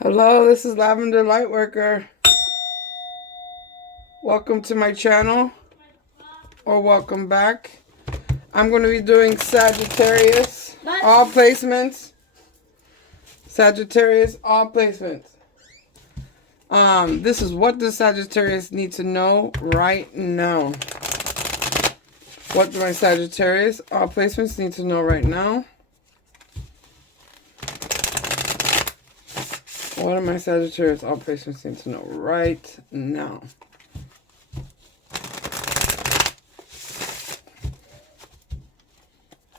Hello, this is Lavender Lightworker. Welcome to my channel, or welcome back. I'm going to be doing Sagittarius, all placements. Sagittarius, all placements. This is what does Sagittarius need to know right now. What do my Sagittarius, all placements need to know right now? What do my Sagittarius, all placements need to know right now?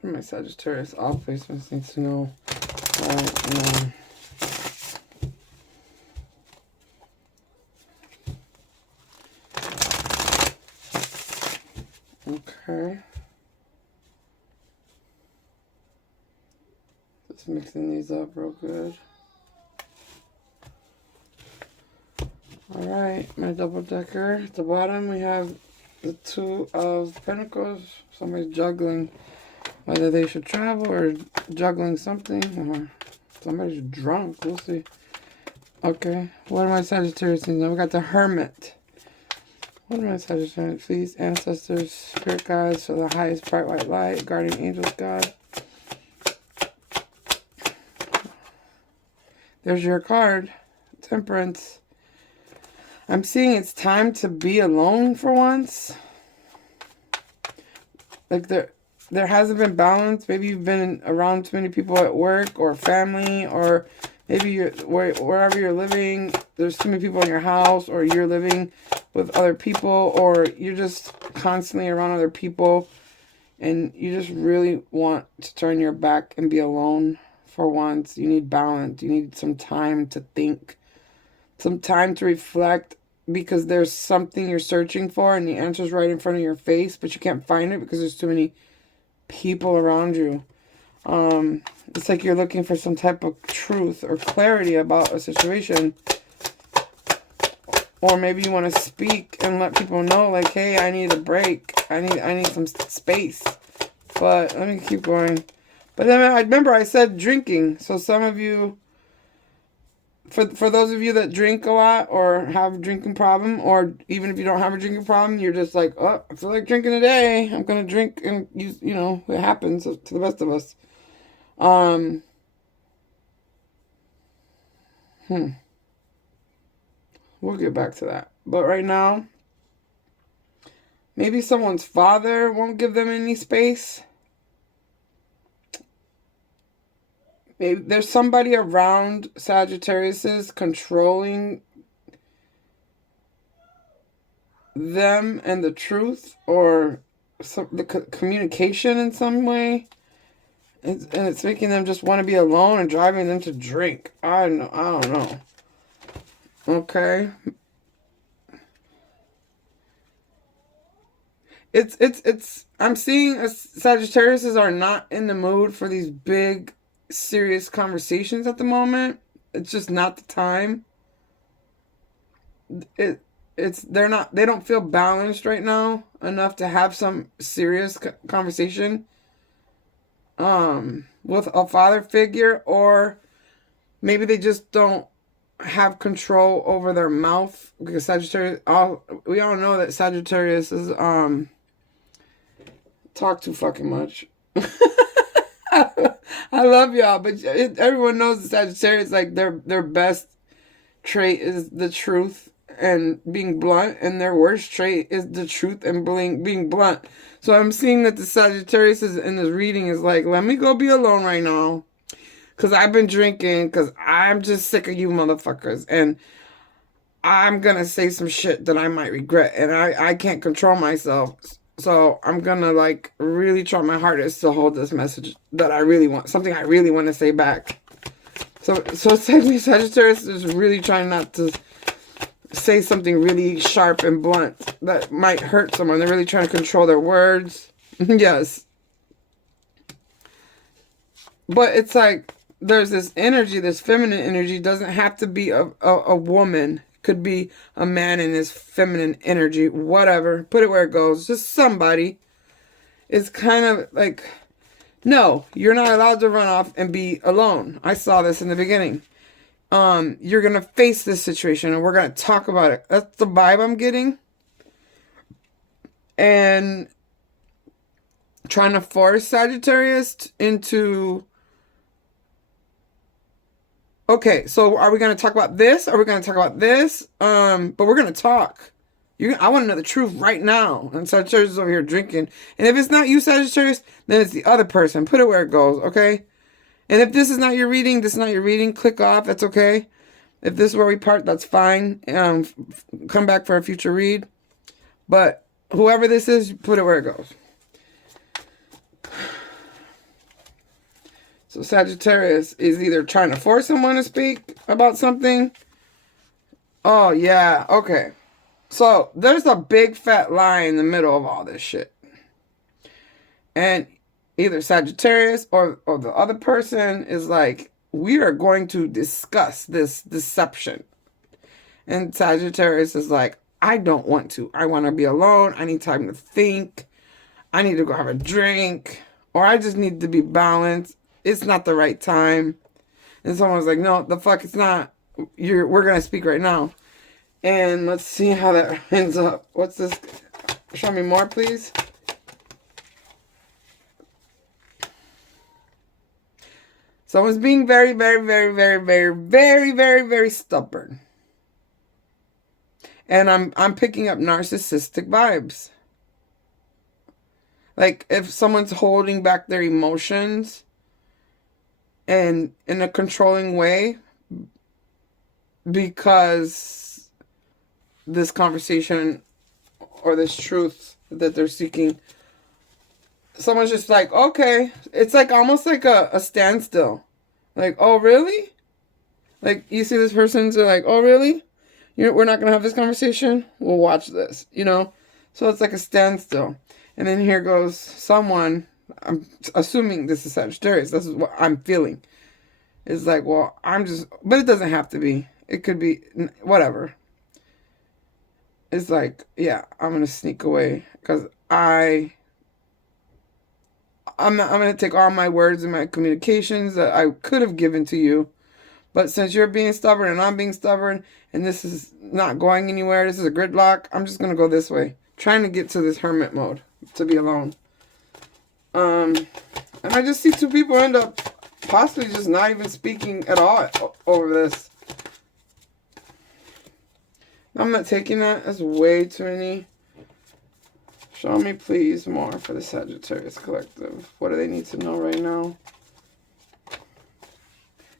What do my Sagittarius, all placements need to know right now? Okay. Just mixing these up real good. Alright, my double decker. At the bottom we have the Two of Pentacles. Somebody's juggling whether they should travel or juggling something, or somebody's drunk. We'll see. Okay, what am I Sagittarius in? We got the Hermit. What am I Sagittarius? Please, ancestors, spirit guides for the highest bright white light, guardian angels, God. There's your card. Temperance. I'm seeing it's time to be alone for once. Like there hasn't been balance. Maybe you've been around too many people at work or family, or maybe you're wherever you're living, there's too many people in your house, or you're living with other people, or you're just constantly around other people and you just really want to turn your back and be alone for once. You need balance. You need some time to think. Some time to reflect, because there's something you're searching for and the answer's right in front of your face, but you can't find it because there's too many people around you. It's like you're looking for some type of truth or clarity about a situation. Or maybe you want to speak and let people know, like, hey, I need a break. I need some space. But let me keep going. But then I remember I said drinking. So some of you, for those of you that drink a lot or have a drinking problem, or even if you don't have a drinking problem, you're just like, oh, I feel like drinking today. I'm going to drink, and you know, it happens to the best of us. We'll get back to that. But right now, maybe someone's father won't give them any space. Maybe there's somebody around Sagittarius's controlling them and the truth, or the communication in some way. And it's making them just want to be alone and driving them to drink. I don't know. Okay. I'm seeing Sagittariuses are not in the mood for these big, serious conversations at the moment. It's just not the time. They don't feel balanced right now enough to have some serious conversation with a father figure, or maybe they just don't have control over their mouth, because Sagittarius, we all know that Sagittarius is talk too fucking much. I love y'all, but everyone knows that Sagittarius, like, their best trait is the truth and being blunt, and their worst trait is the truth and being blunt. So I'm seeing that the Sagittarius in this reading is like, let me go be alone right now, because I've been drinking, because I'm just sick of you motherfuckers, and I'm gonna say some shit that I might regret, and I can't control myself. So I'm gonna, like, really try my hardest to hold this message that I really want, something I really want to say back. So it's like me, Sagittarius is really trying not to say something really sharp and blunt that might hurt someone. They're really trying to control their words. Yes. But it's like there's this energy, this feminine energy. Doesn't have to be a woman. Could be a man in his feminine energy, whatever. Put it where it goes. Just somebody. It's kind of like, no, you're not allowed to run off and be alone. I saw this in the beginning. You're going to face this situation and we're going to talk about it. That's the vibe I'm getting. And trying to force Sagittarius into, okay, so are we going to talk about this? Are we going to talk about this? But we're going to talk. I want to know the truth right now. And Sagittarius is over here drinking. And if it's not you, Sagittarius, then it's the other person. Put it where it goes, okay? And if this is not your reading, click off. That's okay. If this is where we part, that's fine. Come back for a future read. But whoever this is, put it where it goes. So Sagittarius is either trying to force someone to speak about something. Oh, yeah. Okay. So there's a big fat lie in the middle of all this shit. And either Sagittarius or the other person is like, we are going to discuss this deception. And Sagittarius is like, I don't want to. I want to be alone. I need time to think. I need to go have a drink. Or I just need to be balanced. It's not the right time. And someone's like, no, the fuck it's not. We're going to speak right now. And let's see how that ends up. What's this? Show me more, please. Someone's being very, very, very, very, very, very, very, very stubborn. And I'm picking up narcissistic vibes. Like if someone's holding back their emotions and in a controlling way because this conversation or this truth that they're seeking, someone's just like, okay. It's like almost like a standstill. Like, oh, really? Like, you see this person's like, oh, really? We're not going to have this conversation? We'll watch this, you know? So it's like a standstill. And then here goes someone, I'm assuming this is Sagittarius. This is what I'm feeling. It's like, well, but it doesn't have to be. It could be whatever. It's like, yeah, I'm going to sneak away because I'm going to take all my words and my communications that I could have given to you. But since you're being stubborn and I'm being stubborn and this is not going anywhere, this is a gridlock, I'm just going to go this way. Trying to get to this hermit mode, to be alone. And I just see two people end up possibly just not even speaking at all over this. I'm not taking that. That's way too many. Show me, please, more for the Sagittarius Collective. What do they need to know right now?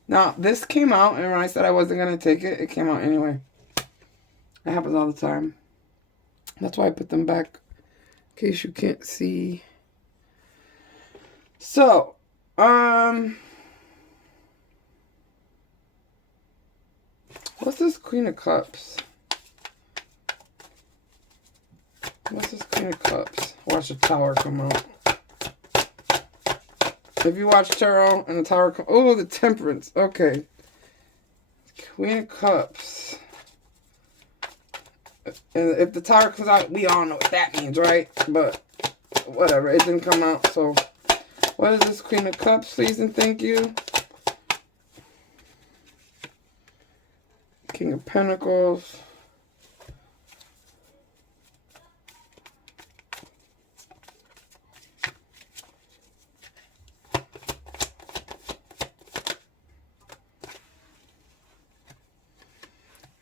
Now, this came out, and when I said I wasn't going to take it, it came out anyway. It happens all the time. That's why I put them back, in case you can't see. So, what's this Queen of Cups? What's this Queen of Cups? Watch the Tower come out. If you watch tarot and the Tower come... Oh, the Temperance. Okay. Queen of Cups. And if the Tower comes out, we all know what that means, right? But whatever. It didn't come out, so... What is this Queen of Cups, please and thank you? King of Pentacles.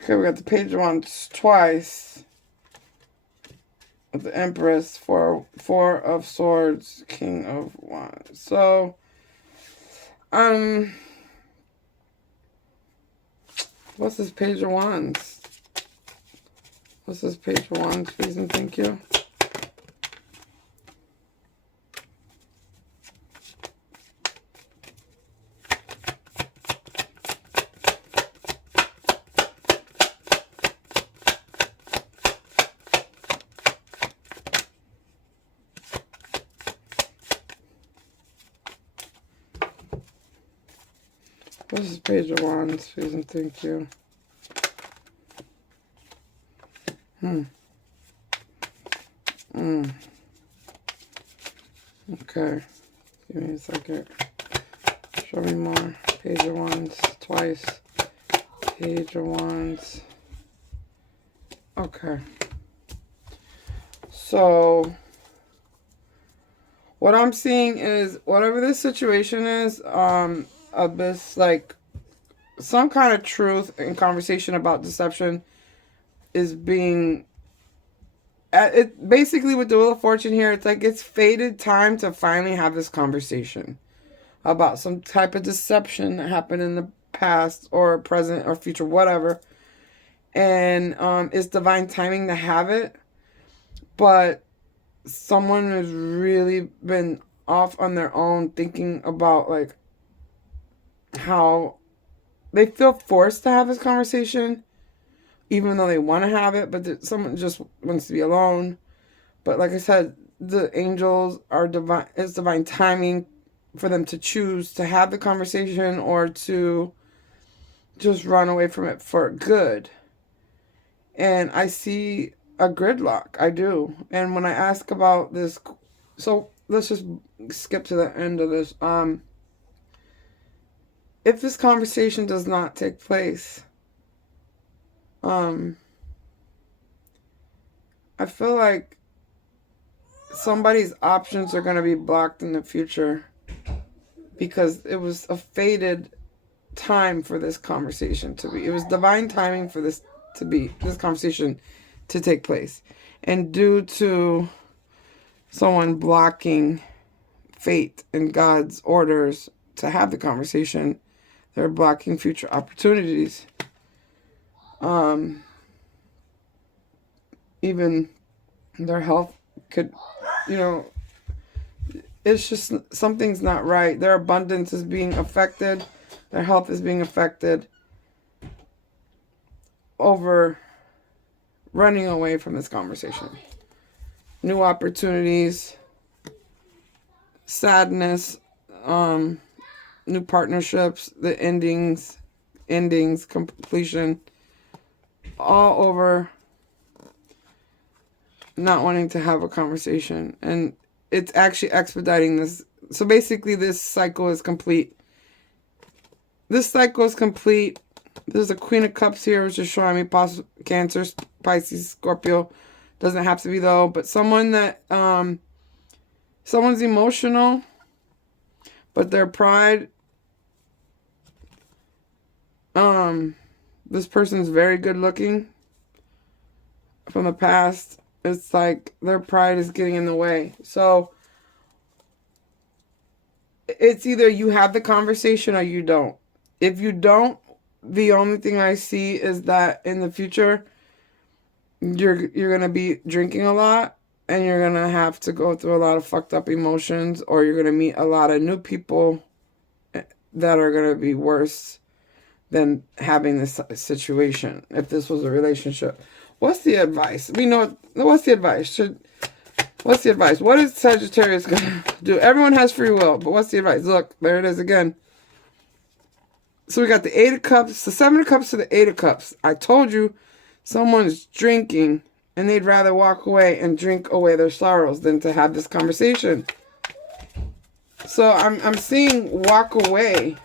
Okay, we got the Page of Wands twice. With the Empress, Four of Swords, King of Wands. So, what's this Page of Wands? What's this Page of Wands, please and thank you? This is Page of Wands, please and thank you. Okay. Give me a second. Show me more. Page of Wands twice. Page of Wands. Okay. So, what I'm seeing is, whatever this situation is, of this, like, some kind of truth and conversation about deception is being, it basically with the Wheel of Fortune here, it's like it's fated time to finally have this conversation about some type of deception that happened in the past or present or future, whatever. And it's divine timing to have it. But someone has really been off on their own, thinking about like how they feel forced to have this conversation, even though they want to have it, but someone just wants to be alone. But like I said, the angels are divine. It's divine timing for them to choose to have the conversation or to just run away from it for good. And I see a gridlock. I do. And when I ask about this, so let's just skip to the end of this. If this conversation does not take place, I feel like somebody's options are going to be blocked in the future because it was a fated time for this conversation to be. It was divine timing for this conversation to take place. And due to someone blocking fate and God's orders to have the conversation, they're blocking future opportunities. Even their health could, it's just something's not right. Their abundance is being affected. Their health is being affected over running away from this conversation. New opportunities, sadness, new partnerships, the endings, completion, all over not wanting to have a conversation. And it's actually expediting this. So basically this cycle is complete. There's a Queen of Cups here, which is showing me possible Cancer, Pisces, Scorpio. Doesn't have to be though, but someone that someone's emotional, but their pride, this person's very good looking from the past. It's like their pride is getting in the way. So it's either you have the conversation or you don't. If you don't, the only thing I see is that in the future, you're going to be drinking a lot and you're going to have to go through a lot of fucked up emotions, or you're going to meet a lot of new people that are going to be worse than having this situation. If this was a relationship, what's the advice? What's the advice? What's the advice? What is Sagittarius going to do? Everyone has free will, but what's the advice? Look, there it is again. So we got the 8 of Cups, the 7 of Cups to the 8 of Cups. I told you someone's drinking and they'd rather walk away and drink away their sorrows than to have this conversation. So I'm seeing walk away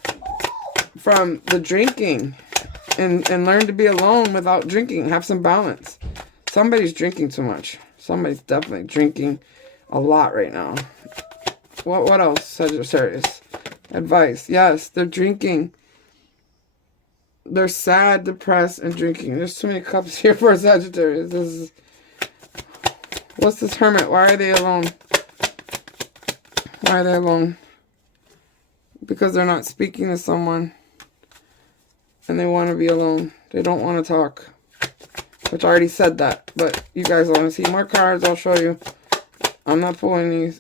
from the drinking and learn to be alone without drinking. Have some balance. Somebody's drinking too much. Somebody's definitely drinking a lot right now. What else, Sagittarius? Advice. Yes, they're drinking. They're sad, depressed, and drinking. There's too many cups here for Sagittarius. What's this Hermit? Why are they alone? Why are they alone? Because they're not speaking to someone. And they want to be alone. They don't want to talk. Which I already said that. But you guys want to see more cards, I'll show you. I'm not pulling these.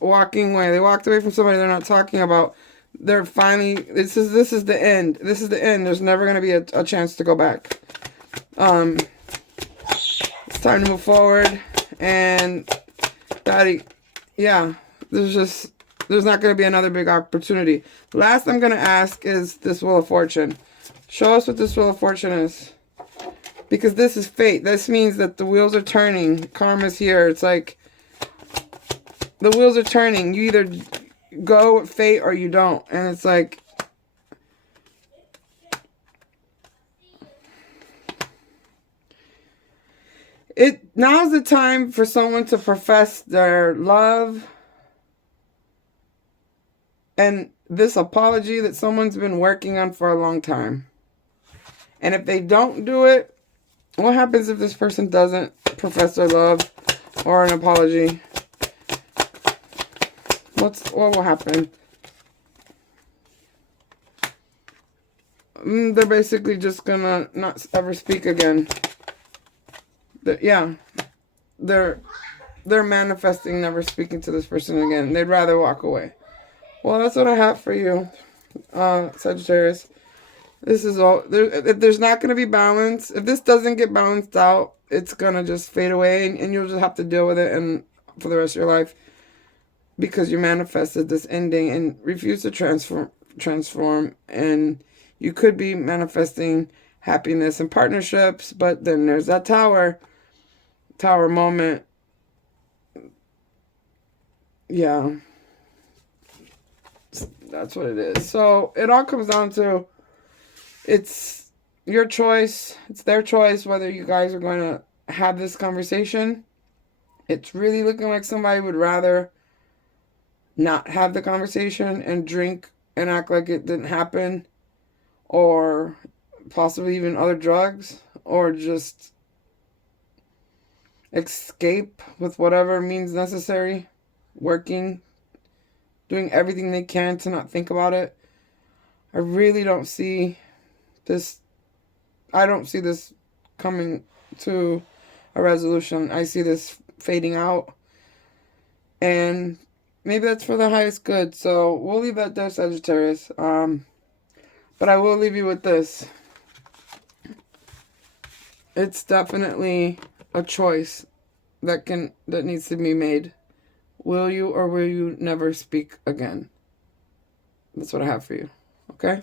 Walking away. They walked away from somebody they're not talking about. They're finally, this is the end. This is the end. There's never going to be a chance to go back. It's time to move forward. And, Daddy, yeah, there's not going to be another big opportunity. Last I'm going to ask is this Wheel of Fortune. Show us what this Wheel of Fortune is. Because this is fate. This means that the wheels are turning. Karma's here. It's like the wheels are turning. You either go with fate or you don't. And it's like Now's the time for someone to profess their love and this apology that someone's been working on for a long time. And if they don't do it, what happens if this person doesn't profess their love or an apology? What will happen? They're basically just gonna not ever speak again. They're manifesting never speaking to this person again. They'd rather walk away. Well, that's what I have for you, Sagittarius. This is all. There's not going to be balance. If this doesn't get balanced out, it's going to just fade away, and you'll just have to deal with it and for the rest of your life, because you manifested this ending and refuse to transform. And you could be manifesting happiness and partnerships, but then there's that tower moment. Yeah. That's what it is. So it all comes down to, it's your choice. It's their choice whether you guys are going to have this conversation. It's really looking like somebody would rather not have the conversation and drink and act like it didn't happen, or possibly even other drugs, or just escape with whatever means necessary, working, doing everything they can to not think about it. I really don't see this. I don't see this coming to a resolution. I see this fading out. And maybe that's for the highest good. So we'll leave that there, Sagittarius. But I will leave you with this. It's definitely a choice that needs to be made. Will you or will you never speak again? That's what I have for you. Okay?